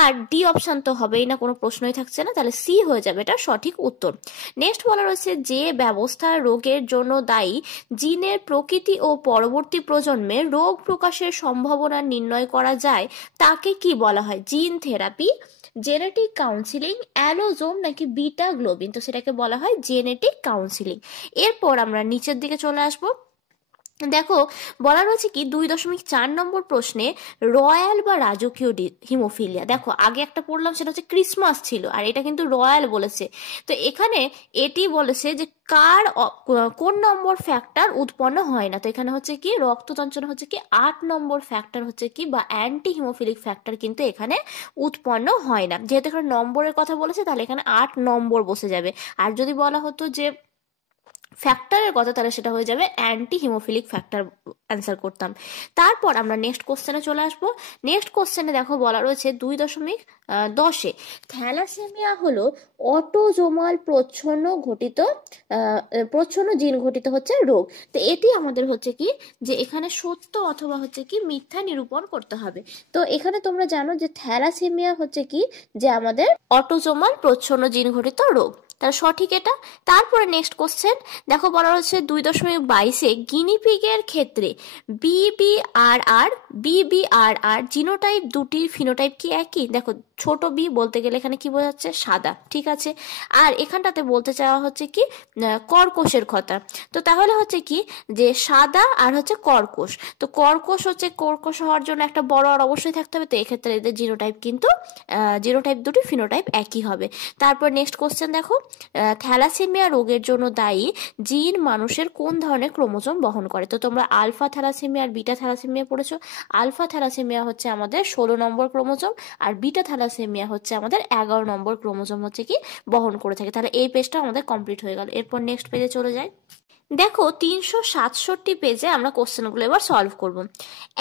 আর ডি অপশান তো হবেই না, কোনো প্রশ্নই থাকছে না, তাহলে সি হয়ে যাবে এটা সঠিক উত্তর। নেক্সট বলা রয়েছে যে ব্যবস্থা রোগের জন্য দায়ী জিনের প্রকৃতি ও পরবর্তী প্রজন্মে রোগ প্রকাশের সম্ভাবনা নির্ণয় করা যায় তাকে কি বলা হয়? Gene therapy, genetic counselling, allosome নাকি বিটা গ্লোবিন? তো সেটাকে বলা হয় জেনেটিক কাউন্সিলিং। এরপর আমরা নিচের দিকে চলে আসবো। দেখো বলা রয়েছে কি 2.4 নম্বর প্রশ্নে রয়্যাল বা রাজকীয় হিমোফিলিয়া। দেখো আগে একটা পড়লাম সেটা হচ্ছে ক্রিসমাস ছিল, আর এটা কিন্তু রয়্যাল বলেছে। তো এখানে এটি বলেছে যে কোন নম্বর ফ্যাক্টর উৎপন্ন হয় না। তো এখানে হচ্ছে কি রক্তচঞ্চল হচ্ছে কি 8 নম্বর ফ্যাক্টর হচ্ছে কি বা অ্যান্টি হিমোফিলিক ফ্যাক্টর কিন্তু এখানে উৎপন্ন হয় না। যেহেতু এখানে নম্বরের কথা বলেছে তাহলে এখানে 8 নম্বর বসে যাবে। আর যদি বলা হতো যে ফ্যাক্টরের কথা তাহলে সেটা হয়ে যাবে অ্যান্টি হিমোফিলিক ফ্যাক্টর অ্যান্সার করতাম। তারপর আমরা নেক্সট কোশ্চেনে চলে আসবো। নেক্সট কোশ্চেনে দেখো বলা রয়েছে 2.10 থ্যালাসেমিয়া হলো অটোজোমাল প্রচ্ছন্ন জিন ঘটিত হচ্ছে রোগ। তো এটি আমাদের হচ্ছে কি যে এখানে সত্য অথবা হচ্ছে কি মিথ্যা নিরূপণ করতে হবে। তো এখানে তোমরা জানো যে থ্যালাসেমিয়া হচ্ছে কি যে আমাদের অটোজোমাল প্রচ্ছন্ন জিন ঘটিত রোগ, তাহলে সঠিক এটা। তারপরে নেক্সট কোশ্চেন দেখো বলা হচ্ছে 2.22 গিনিপিগের ক্ষেত্রে বিবিআরআর জিনোটাইপ দুটির ফিনোটাইপ কি একই? দেখো ছোট বি বলতে গেলে এখানে কি বোঝাচ্ছে? সাদা, ঠিক আছে। আর এখানটাতে বলতে চাওয়া হচ্ছে কি কর্কশের কথা। তো তাহলে হচ্ছে কি যে সাদা আর হচ্ছে কর্কশ। তো কর্কশ হচ্ছে কর্কশ হওয়ার জন্য একটা বড় আর অবশ্যই থাকতে হবে, তো এক্ষেত্রে এদের জিনোটাইপ কিন্তু জিনোটাইপ দুটি ফিনোটাইপ একই হবে। তারপর নেক্সট কোশ্চেন দেখো থ্যালাসেমিয়া রোগের জন্য দায়ী জিন মানুষের কোন ধরনের ক্রোমোজোম বহন করে? তো তোমরা আলফা থ্যালাসেমিয়া আর বিটা থ্যালাসেমিয়া পড়েছো। আলফা থ্যালাসেমিয়া হচ্ছে আমাদের 16 নম্বর ক্রোমোজোম আর বিটা থ্যালাসেমিয়া হচ্ছে আমাদের 11 নম্বর ক্রোমোজোম হচ্ছে কি বহন করে থাকে। তাহলে এই পেজটা আমাদের কমপ্লিট হয়ে গেল। এরপর নেক্সট পেজে চলে যাই। দেখো 367 পেজে আমরা কোশ্চেনগুলো এবার সলভ করব।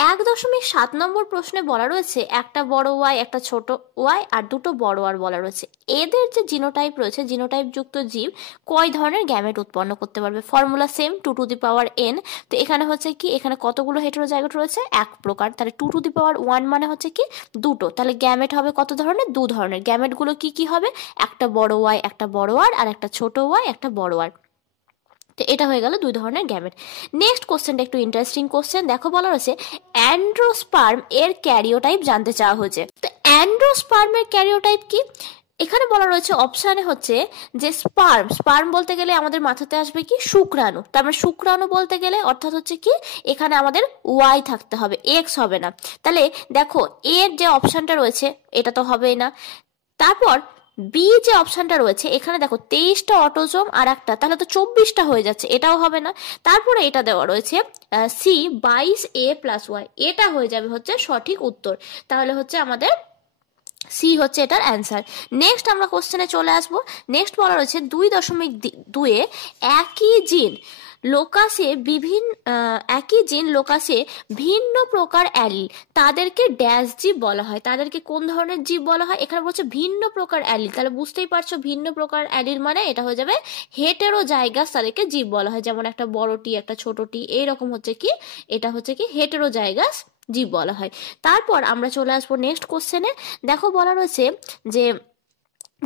1.7 নম্বর প্রশ্নে বলা রয়েছে একটা বড় ওয়াই একটা ছোট ওয়াই আর দুটো বড় আর বলা রয়েছে এদের যে জিনোটাইপ রয়েছে জিনোটাইপ যুক্ত জীব কয় ধরনের গ্যামেট উৎপন্ন করতে পারবে? Formula same 2 to the power n। তো এখানে হচ্ছে কি এখানে কতগুলো হেটেরোজাইগোট রয়েছে? এক প্রকার, তাহলে 2 টু দি পাওয়ার 1 মানে হচ্ছে কি দুটো, তাহলে গ্যামেট হবে কত ধরনের? 2 ধরনের। গ্যামেটগুলো কি কি হবে? একটা বড় ওয়াই একটা বড় আর একটা ছোট ওয়াই একটা বড় আর। তো এটা হয়ে গেল 2 ধরনের গ্যামেট। নেক্সট কোশ্চেনটা একটু ইন্টারেস্টিং কোশ্চেন। দেখো বলা রয়েছে অ্যান্ড্রোস্পার্ম এর ক্যারিওটাইপ জানতে চাওয়া হয়েছে। তো অ্যান্ড্রোস্পার্মের ক্যারিওটাইপ কি? এখানে বলা রয়েছে অপশানে হচ্ছে যে স্পার্ম, স্পার্ম বলতে গেলে আমাদের মাথাতে আসবে কি শুক্রাণু, তার মানে শুক্রাণু বলতে গেলে অর্থাৎ হচ্ছে কি এখানে আমাদের ওয়াই থাকতে হবে, এক্স হবে না। তাহলে দেখো এর যে অপশানটা রয়েছে এটা তো হবেই না। তারপর বি যে অপশানটা রয়েছে এখানে দেখো 23টা অটোজোম আর একটা, তাহলে তো 24টা হয়ে যাচ্ছে, এটাও হবে না। তারপরে এটা দেওয়া রয়েছে সি 22A+Y, এটা হয়ে যাবে হচ্ছে সঠিক উত্তর। তাহলে হচ্ছে আমাদের সি হচ্ছে এটার অ্যান্সার। নেক্সট আমরা কোশ্চেনে চলে আসবো। নেক্সট বলা রয়েছে 2.2-এ একই জিন লোকাসে একই জিন লোকাসে ভিন্ন প্রকার অ্যালিল, তাদেরকে ড্যাশ জীব বলা হয়। তাদেরকে কোন ধরনের জীব বলা হয়? এখানে বলছে ভিন্ন প্রকার অ্যালিল, তাহলে বুঝতেই পারছো ভিন্ন প্রকার অ্যালিল মানে এটা হয়ে যাবে হেটেরোজাইগাস, তাদেরকে জীব বলা হয়। যেমন একটা বড়টি একটা ছোটটি এইরকম হচ্ছে কি, এটা হচ্ছে কি হেটেরোজাইগাস জীব বলা হয়। তারপর আমরা চলে আসবো নেক্সট কোশ্চেনে। দেখো বলা রয়েছে যে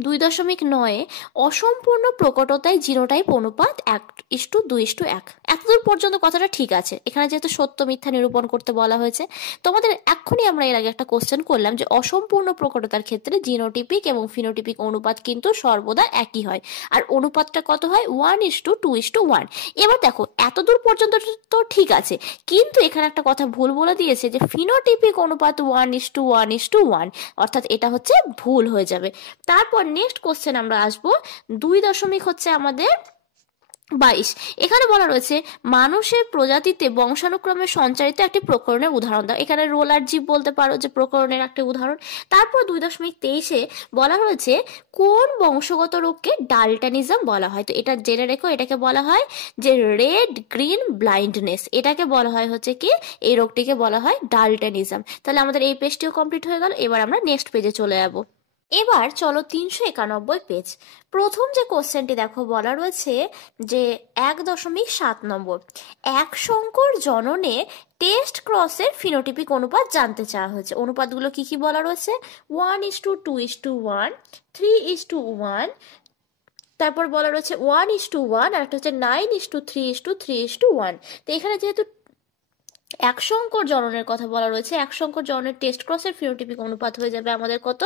2.9-এ অসম্পূর্ণ প্রকটতায় জিনোটাইপ অনুপাত 1:2:1। এতদূর পর্যন্ত কথাটা ঠিক আছে। এখানে যেহেতু সত্য মিথ্যা নিরূপণ করতে বলা হয়েছে, তোমাদের এক্ষুনি আমরা এর আগে একটা কোশ্চেন করলাম যে অসম্পূর্ণ প্রকটতার ক্ষেত্রে জিনোটিপিক এবং ফিনোটিপিক অনুপাত কিন্তু সর্বদা একই হয়, আর অনুপাতটা কত হয়? 1:2:1। এবার দেখো এতদূর পর্যন্ত তো ঠিক আছে, কিন্তু এখানে একটা কথা ভুল বলে দিয়েছে যে ফিনোটিপিক অনুপাত 1:1:1, অর্থাৎ এটা হচ্ছে ভুল হয়ে যাবে। তারপর নেক্সট কোশ্চেন আমরা আসবো 2 হচ্ছে আমাদের 22। এখানে বলা রয়েছে মানুষের প্রজাতিতে বংশানুক্রমে সঞ্চারিত একটি প্রকরণের উদাহরণ দাও। এখানে রোলার জীব বলতে পারো যে প্রকরণের একটা উদাহরণ। তারপর 2.23-এ বলা হয়েছে কোন বংশগত রোগকে ডালটানিজম বলা হয়। তো এটা জেনে রেখো, এটাকে বলা হয় যে রেড গ্রিন ব্লাইন্ডনেস, এটাকে বলা হয় হচ্ছে কি, এই রোগটিকে বলা হয় ডালটানিজম। তাহলে আমাদের এই পেজটিও কমপ্লিট হয়ে গেল। এবার আমরা নেক্সট পেজে চলে যাবো। এবার চলো 391 পেজ। প্রথম যে কোশ্চেনটি দেখো বলা রয়েছে যে 1.7 এক সংকর জননে টেস্ট ক্রসের ফিনোটিপিক অনুপাত জানতে চাওয়া হয়েছে। অনুপাতগুলো কি কি বলা রয়েছে? 1:2:1, 3:1, তারপর বলা রয়েছে 1:1, আর একটা হচ্ছে 9:3:3:1। তো এখানে যেহেতু এক সংকর জননের কথা বলা রয়েছে, এক সংকর জননের টেস্ট ক্রসের ফিনোটিপিক অনুপাত হয়ে যাবে আমাদের কত?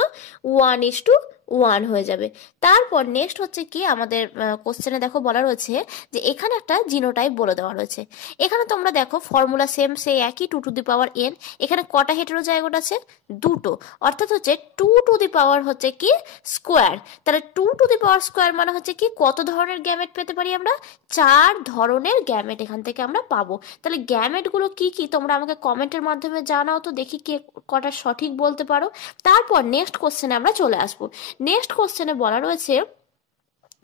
1:1 হয়ে যাবে। তারপর নেক্সট হচ্ছে কি আমাদের কোশ্চেনে দেখো বলা রয়েছে যে এখানে একটা জিনোটাইপ বলে দেওয়া রয়েছে। এখানে তোমরা দেখো ফর্মুলা সেম সেই একই, 2^n। এখানে কটা হেটেরোজাইগোট আছে? দুটো, অর্থাৎ হচ্ছে 2 হচ্ছে কি স্কোয়ার। তাহলে 2 মানে হচ্ছে কি কত ধরনের গ্যামেট পেতে পারি আমরা? 4 ধরনের গ্যামেট এখান থেকে আমরা পাবো। তাহলে গ্যামেটগুলো কি কি তোমরা আমাকে কমেন্টের মাধ্যমে জানাও তো, দেখি কে কটা সঠিক বলতে পারো। তারপর নেক্সট কোশ্চেনে আমরা চলে আসবো। নেক্সট কোশ্চেনে বলা রয়েছে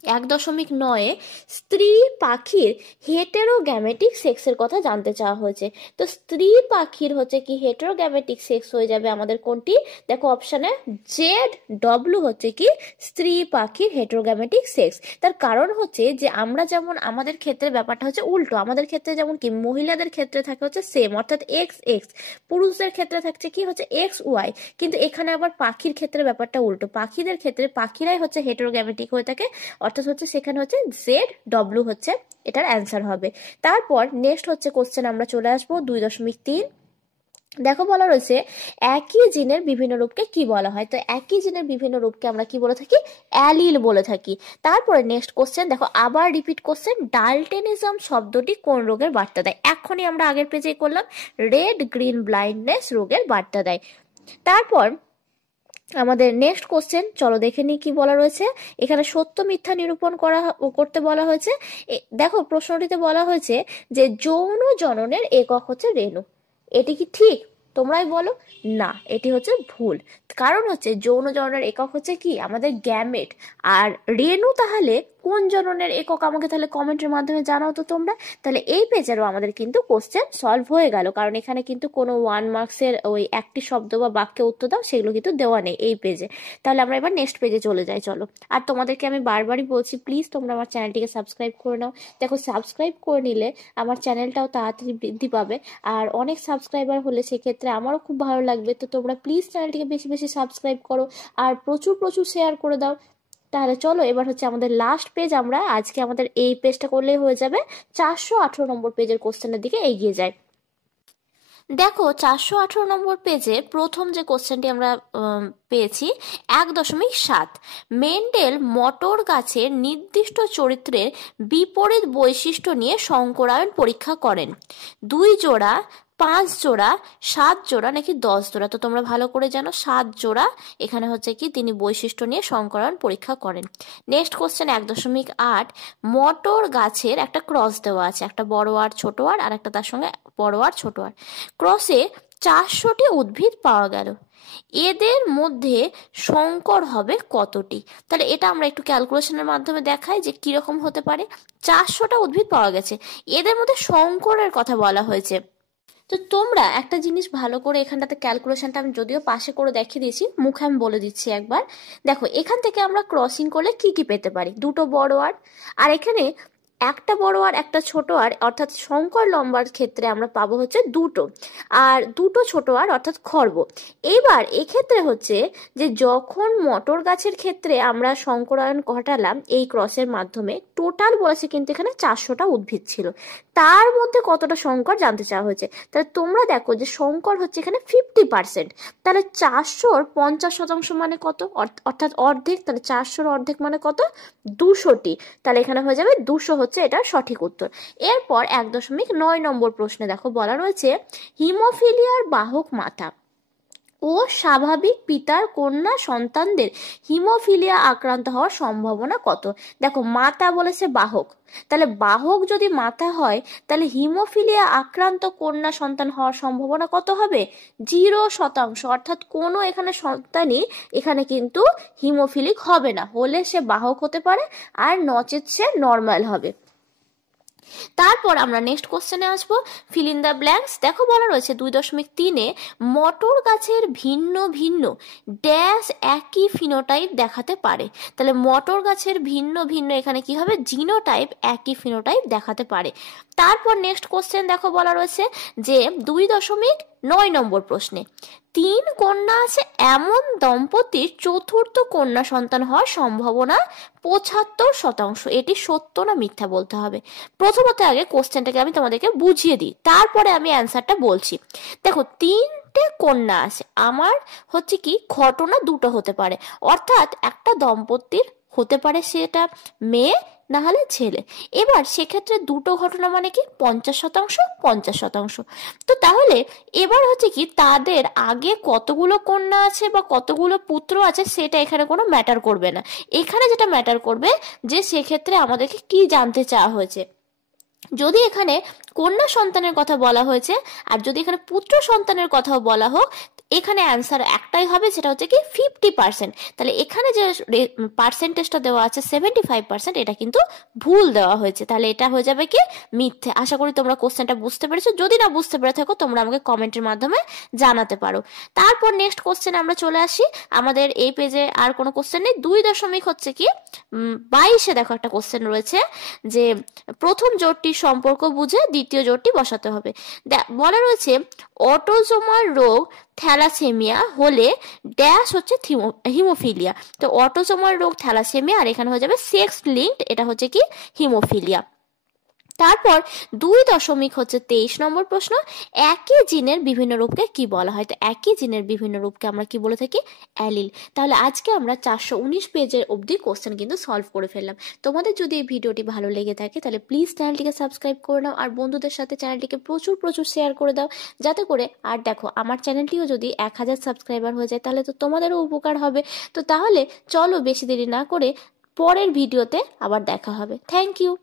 1.9-এ স্ত্রী পাখির হেটেরোগ্যামেটিক সেক্সের কথা জানতে চাওয়া হয়েছে। তো স্ত্রী পাখির হচ্ছে কি হেটেরোগ্যামেটিক সেক্স হয়ে যাবে আমাদের কোনটি? দেখো অপশানে ZW হচ্ছে কি স্ত্রী পাখির হেটেরোগ্যামেটিক সেক্স। তার কারণ হচ্ছে যে আমরা যেমন আমাদের ক্ষেত্রে ব্যাপারটা হচ্ছে উল্টো, আমাদের ক্ষেত্রে যেমন কি মহিলাদের ক্ষেত্রে থাকে হচ্ছে সেম অর্থাৎ XX, পুরুষদের ক্ষেত্রে থাকছে কি হচ্ছে XY, কিন্তু এখানে আবার পাখির ক্ষেত্রে ব্যাপারটা উল্টো, পাখিদের ক্ষেত্রে পাখিরাই হচ্ছে হেটেরোগ্যামেটিক হয়ে থাকে, অর্থাৎ হচ্ছে সেখানে হচ্ছে ZW হচ্ছে এটার অ্যান্সার হবে। তারপর নেক্সট হচ্ছে কোশ্চেন আমরা চলে আসবো 2.3। দেখো বলা রয়েছে একই জিনের বিভিন্ন রূপকে কি বলা হয়। তো একই জিনের বিভিন্ন রূপকে আমরা কি বলে থাকি? অ্যালিল বলে থাকি। তারপরে নেক্সট কোশ্চেন দেখো আবার রিপিট কোশ্চেন, ডালটেনিজম শব্দটি কোন রোগের বার্তা দেয়? এখনই আমরা আগের পেজে করলাম, রেড গ্রিন ব্লাইন্ডনেস রোগের বার্তা দেয়। তারপর আমাদের নেক্সট কোশ্চেন চলো দেখে নিই কি বলা রয়েছে। এখানে সত্য মিথ্যা নিরূপণ করতে বলা হয়েছে। দেখো প্রশ্নটিতে বলা হয়েছে যে যৌন জননের একক হচ্ছে রেণু, এটি কি ঠিক? তোমরাই বলো। না, এটি হচ্ছে ভুল। কারণ হচ্ছে যৌন জননের একক হচ্ছে কি আমাদের গ্যামেট, আর রেণু তাহলে কোন জননের একক আমাকে তাহলে কমেন্টের মাধ্যমে জানাও তো তোমরা। তাহলে এই পেজেরও আমাদের কিন্তু কোশ্চেন সলভ হয়ে গেল, কারণ এখানে কিন্তু কোনো 1 মার্কসের ওই একটি শব্দ বা বাক্যে উত্তর দাও সেগুলো কিন্তু দেওয়া নেই এই পেজে। তাহলে আমরা এবার নেক্সট পেজে চলে যাই চলো। আর তোমাদেরকে আমি বারবারই বলছি প্লিজ তোমরা আমার চ্যানেলটিকে সাবস্ক্রাইব করে নাও। দেখো সাবস্ক্রাইব করে নিলে আমার চ্যানেলটাও তাড়াতাড়ি বৃদ্ধি পাবে, আর অনেক সাবস্ক্রাইবার হলে সেক্ষেত্রে আমারও খুব ভালো লাগবে। তো তোমরা প্লিজ চ্যানেলটিকে বেশি বেশি সাবস্ক্রাইব করো আর প্রচুর প্রচুর শেয়ার করে দাও। তাহলে চলো এবার হচ্ছে আমাদের লাস্ট পেজ, আমরা আজকে আমাদের এই পেজটা করলেই হয়ে যাবে। 418 নম্বর পেজের কোশ্চেনের দিকে এগিয়ে যাই। দেখো 418 নম্বর পেজে প্রথম যে কোশ্চেনটি আমরা পেয়েছি 1.7, মেন্ডেল মটর গাছের নির্দিষ্ট চরিত্রের বিপরীত বৈশিষ্ট্য নিয়ে সংকরায়ন পরীক্ষা করেন। 2 জোড়া, 5 জোড়া, 7 জোড়া নাকি 10 জোড়া? তো তোমরা ভালো করে জানো 7 জোড়া এখানে হচ্ছে কি তিনি বৈশিষ্ট্য নিয়ে সংকরায়ন পরীক্ষা করেন। নেক্সট কোশ্চেন 1.8, মটর গাছের একটা ক্রস দেওয়া আছে, একটা বড় আর ছোট আর একটা তার সঙ্গে বড় আর ছোট আর, ক্রসে 400টি উদ্ভিদ পাওয়া গেল, এদের মধ্যে সংকর হবে কতটি? তাহলে এটা আমরা একটু ক্যালকুলেশনের মাধ্যমে দেখাই যে কিরকম হতে পারে। 400টা উদ্ভিদ পাওয়া গেছে, এদের মধ্যে সংকরের কথা বলা হয়েছে। তো তোমরা একটা জিনিস ভালো করে এখানটাতে ক্যালকুলেশনটা আমি যদিও পাশে করে দেখিয়ে দিয়েছি, মুখে আমি বলে দিচ্ছি একবার। দেখো এখান থেকে আমরা ক্রসিং করলে কি কি পেতে পারি? 2টো বড় আর এখানে একটা বড় আর একটা ছোট আর, অর্থাৎ সংকর লম্বার ক্ষেত্রে আমরা পাবো হচ্ছে 2টো, আর 2টো ছোট আর অর্থাৎ খর্ব। এবার এক্ষেত্রে হচ্ছে যে যখন মটর গাছের ক্ষেত্রে আমরা সংকরায়ন ঘটালাম এই ক্রসের মাধ্যমে, টোটাল বলেছে কিন্তু এখানে 400টা উদ্ভিদ ছিল, তার মধ্যে কতটা সংকর জানতে চাওয়া হয়েছে। তাহলে তোমরা দেখো যে সংকর হচ্ছে এখানে 50%, তাহলে 400-র 50% মানে কত? অর্থাৎ অর্ধেক। তাহলে 400-র অর্ধেক মানে কত? 200টি। তাহলে এখানে হয়ে যাবে 200 হচ্ছে এটার সঠিক উত্তর। এরপর 1.9 নম্বর প্রশ্নে দেখো বলা রয়েছে হিমোফিলিয়ার বাহক মাতা ও স্বাভাবিক পিতার কন্যা সন্তানদের হিমোফিলিয়া আক্রান্ত হওয়ার সম্ভাবনা কত? দেখো মাতা বলেছে বাহক, তাহলে বাহক যদি মাতা হয় তাহলে হিমোফিলিয়া আক্রান্ত কন্যা সন্তান হওয়ার সম্ভাবনা কত হবে? 0%। অর্থাৎ কোনো এখানে সন্তানই এখানে কিন্তু হিমোফিলিক হবে না, হলে সে বাহক হতে পারে আর নচেত সে নর্মাল হবে। তারপর আমরা নেক্সট কোশ্চেনে আসবো, ফিল ইন দ্য ব্ল্যাঙ্কস। দেখো বলা রয়েছে 2.3-এ মটর গাছের ভিন্ন ভিন্ন ড্যাশ একই ফিনোটাইপ দেখাতে পারে। তাহলে মটর গাছের ভিন্ন ভিন্ন এখানে কি হবে? জিনোটাইপ, একই ফিনোটাইপ দেখাতে পারে। তারপর নেক্সট কোশ্চেন দেখো বলা রয়েছে যে 2.9 নম্বর প্রশ্নে 3 কন্যা আছে এমন দম্পতির চতুর্থ কন্যা সন্তান হওয়ার সম্ভাবনা 75%। এটি সত্য না মিথ্যা বলতে হবে। প্রথমত আগে কোশ্চেনটাকে আমি তোমাদেরকে বুঝিয়ে দিই, তারপরে আমি অ্যান্সারটা বলছি। দেখো 3টে কন্যা আছে, আমার হচ্ছে কি ঘটনা 2টো হতে পারে, অর্থাৎ একটা দম্পতির হতে পারে সেটা মেয়ে না হলে ছেলে। এবার সেক্ষেত্রে 2টো ঘটনা মানে কি 50%, 50%। তো তাহলে এবার হচ্ছে কি তাদের আগে কতগুলো কন্যা আছে বা কতগুলো পুত্র আছে সেটা এখানে কোনো ম্যাটার করবে না। এখানে যেটা ম্যাটার করবে যে সেক্ষেত্রে আমাদেরকে কি জানতে চাওয়া হয়েছে। যদি এখানে কন্যা সন্তানের কথা বলা হয়েছে আর যদি এখানে পুত্র সন্তানের কথাও বলা হোক, এখানে অ্যান্সার একটাই হবে, সেটা হচ্ছে কি 50%। তাহলে এখানে যে পার্সেন্টেজটা দেওয়া আছে 75%, এটা কিন্তু ভুল দেওয়া হয়েছে, তাহলে এটা হয়ে যাবে কি মিথ্যে। আশা করি তোমরা কোশ্চেনটা বুঝতে পেরেছো, যদি না বুঝতে পেরে থাকো তোমরা আমাকে কমেন্টের মাধ্যমে জানাতে পারো। তারপর নেক্সট কোশ্চেনে আমরা চলে আসি, আমাদের এই পেজে আর কোনো কোশ্চেন নেই। 2.22-এ দেখো একটা কোশ্চেন রয়েছে যে প্রথম জোটটির সম্পর্ক বুঝে দ্বিতীয় জোটটি বসাতে হবে। বলা রয়েছে অটোজোমাল রোগ থ্যালাসেমিয়া হলে ড্যাশ হচ্ছে হিমোফিলিয়া। তো অটোজোমাল রোগ থ্যালাসেমিয়া আর এখানে হয়ে যাবে সেক্স লিঙ্কড, এটা হচ্ছে কি হিমোফিলিয়া। তারপর 2.23 নম্বর প্রশ্ন, একই জিনের বিভিন্ন রূপকে কি বলা হয়? তো একই জিনের বিভিন্ন রূপকে আমরা কি বলে থাকি? অ্যালিল। তাহলে আজকে আমরা 419 পেজের অবধি কোশ্চেন কিন্তু সলভ করে ফেললাম। তোমাদের যদি এই ভিডিওটি ভালো লেগে থাকে তাহলে প্লিজ চ্যানেলটিকে সাবস্ক্রাইব করে নাও আর বন্ধুদের সাথে চ্যানেলটিকে প্রচুর প্রচুর শেয়ার করে দাও, যাতে করে, আর দেখো আমার চ্যানেলটিও যদি 1000 সাবস্ক্রাইবার হয়ে যায় তাহলে তো তোমাদেরও উপকার হবে। তো তাহলে চলো বেশি দেরি না করে পরের ভিডিওতে আবার দেখা হবে। Thank you.